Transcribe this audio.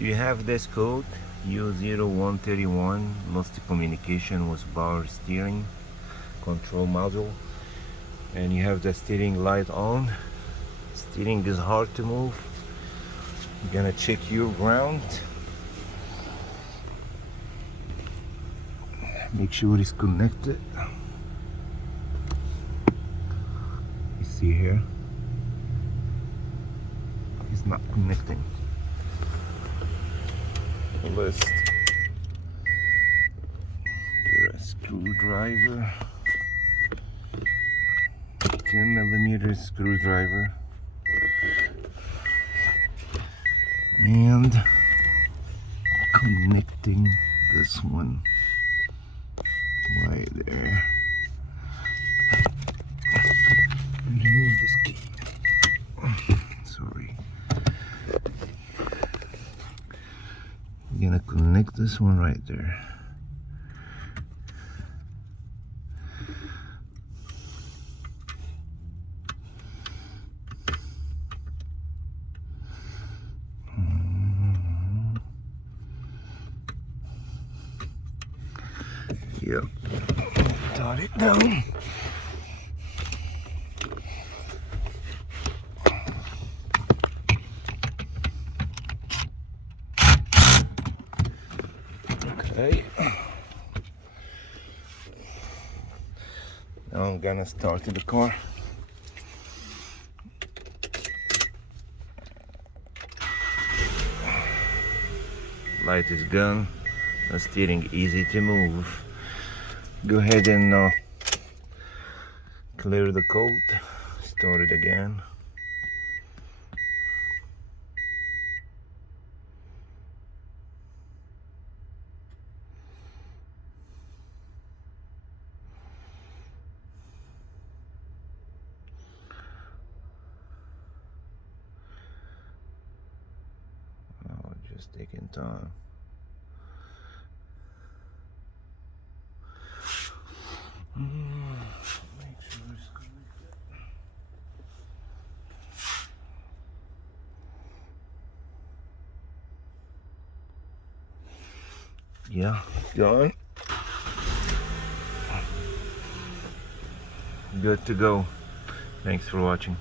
You have this code U0131, lost communication with power steering control module, and you have the steering light on. Steering is hard to move. You're gonna check your ground. Make sure it's connected. You see here, it's not connecting. Let's get a screwdriver, 10mm screwdriver, and connecting this one right there. Remove this key. Sorry. You're gonna connect this one right there. Yep. Dot it down. Okay. Now I'm gonna start in the car. Light is gone. The steering easy to move. Go ahead and clear the code. Start it again. Oh, just taking time. Make sure it's connected. Yeah, done. Good to go. Thanks for watching.